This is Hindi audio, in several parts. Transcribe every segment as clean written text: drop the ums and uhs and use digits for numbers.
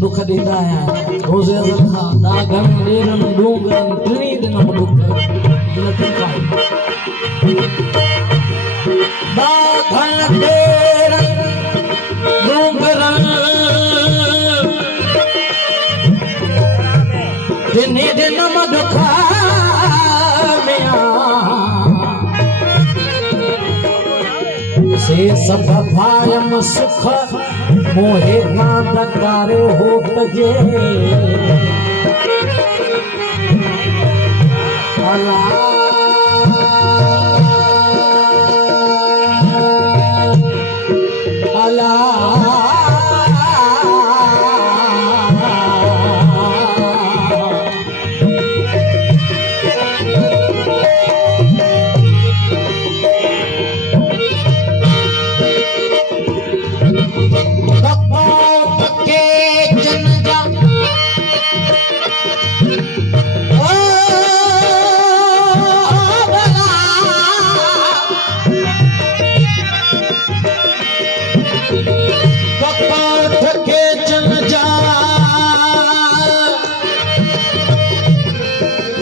दुख देता है रोजे अजल खा दागन नेरन डूंगरन त्रिनी दिन दुख लतिन खा दागन नेरन डूंगरन त्रिनी दिन दुख से सब भायम सुख मोहे नाद कारे होत जे अला अला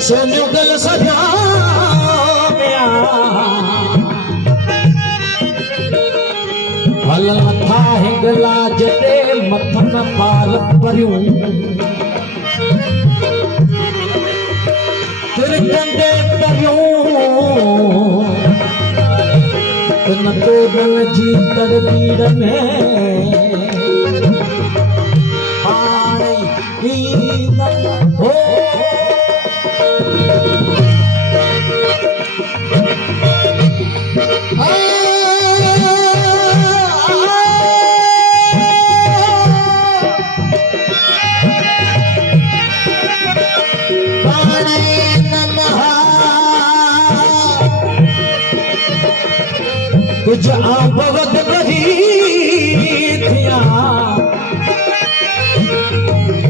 सोनुगल सजा हल मथा हिंगला जते मथन पार परियूं तिरकंदे परियूं तन तो दल जी तड़पीड़ में हाणे ही हो कुछ आबवत बही थिया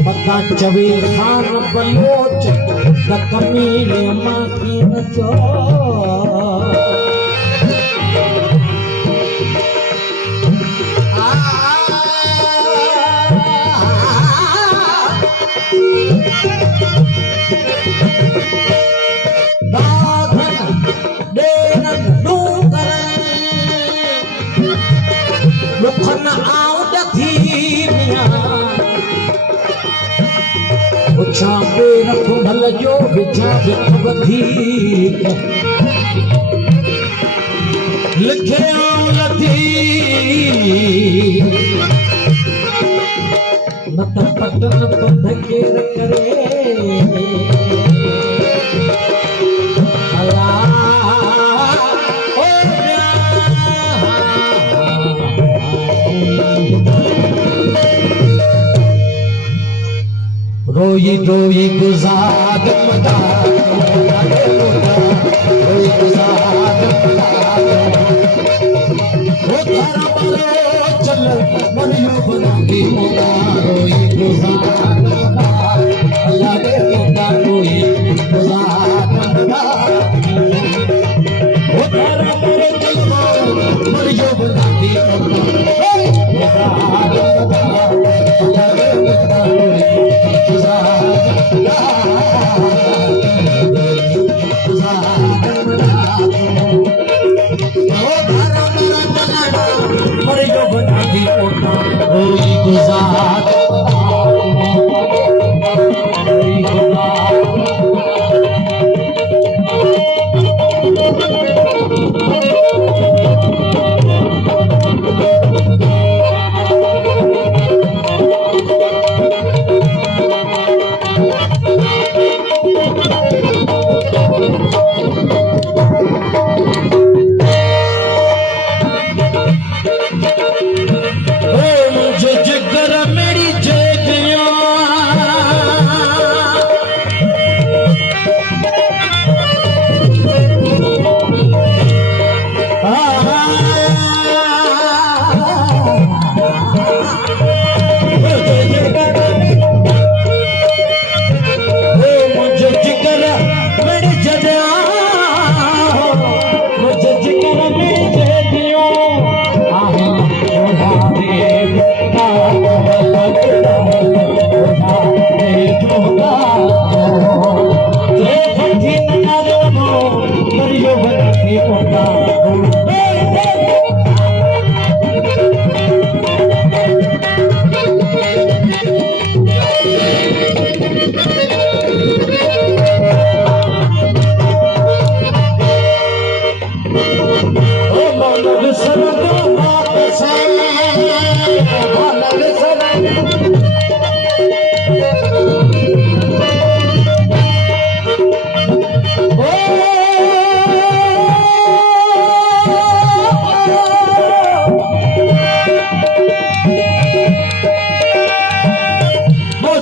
पता चवे खान बलोच त कमीने मां की नचो मुखन आउट थी मिया उछा पेर कुंभल जो बिछा बिखबधी लिखे लथी नत पटन बंध केर करे रोई रोई गुजार मदा रोई गुजार वो तारा मारो चल मनियो बनागी मोदा रोई गुजार मदा अल्लाह दे मोदा रोई गुजार मदा वो तारा मारो चल मनियो बनागी मोदा गुजार मदा अल्लाह दे मोदा रोई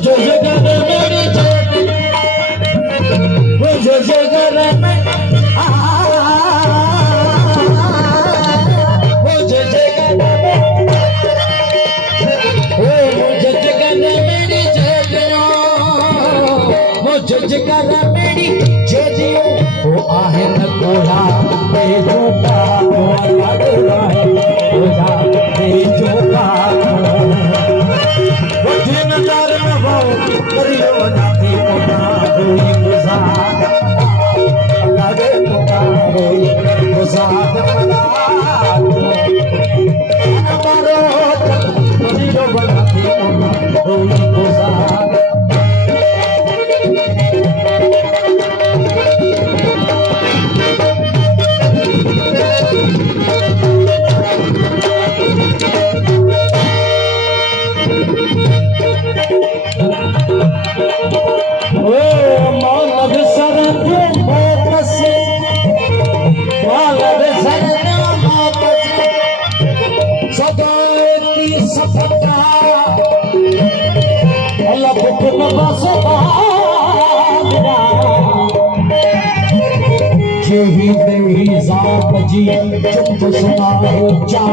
जो जगह मेरी वो जो जगह में वो जो जगह वो जो जगह मेरी जगह वो जो जगह मेरी जगह वो आहे न कोला बेजो का वो लग रहा है वो जा बेजो का वो दिन दर वो करियो नाती कोना कोई गुजार लगे कोना कोई गुजार हमारो करियो नाती कोना कोई गुजार यही मेरी जाप जी चुप सुना चा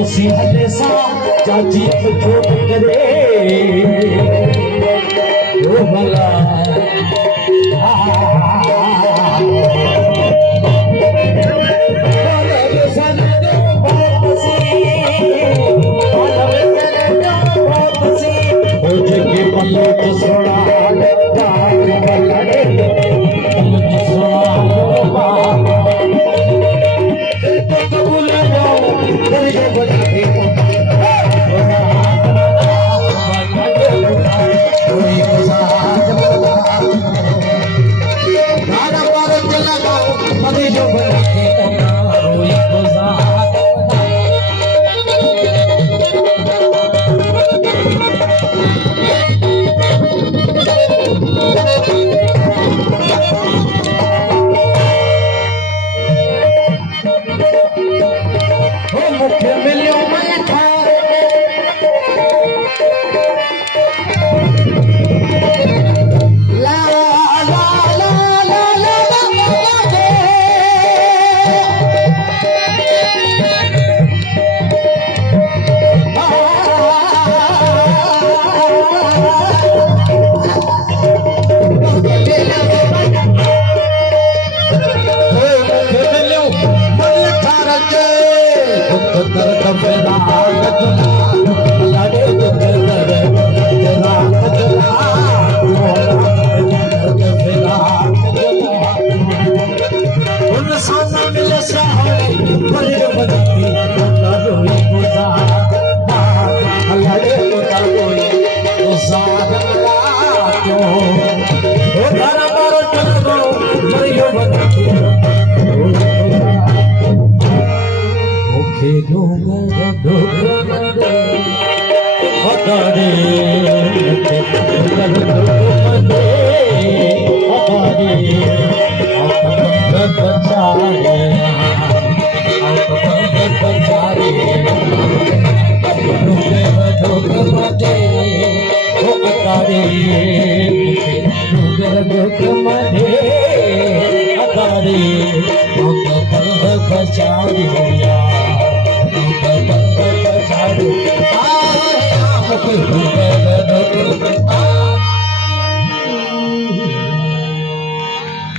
उसी हले सा चाची छोट करे ओ भला बचा